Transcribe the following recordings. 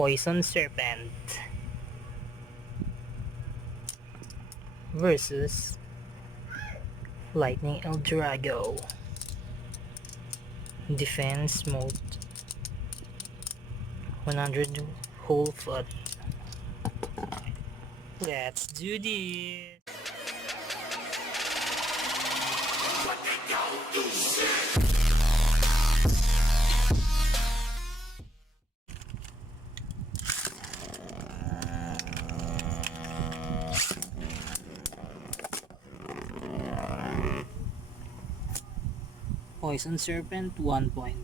Poison Serpent versus Lightning El Drago. Defense mode 100 whole foot. Let's do this! Poison Serpent 1 point.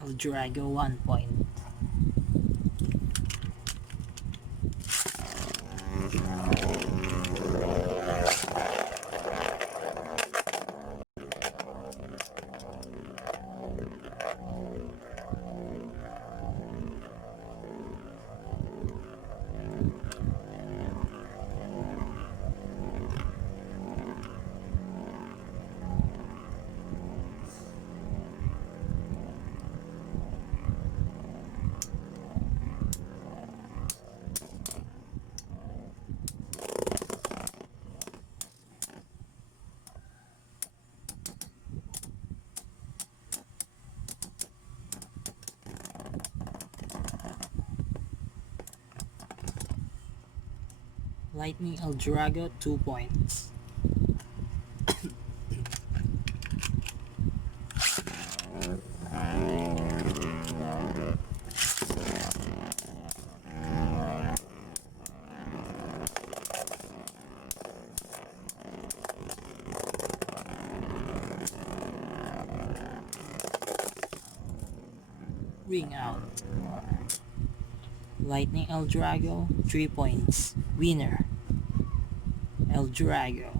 El Drago 1 point. Lightning El Drago 2 points. Ring out. Lightning El Drago 3 points. Winner El Drago.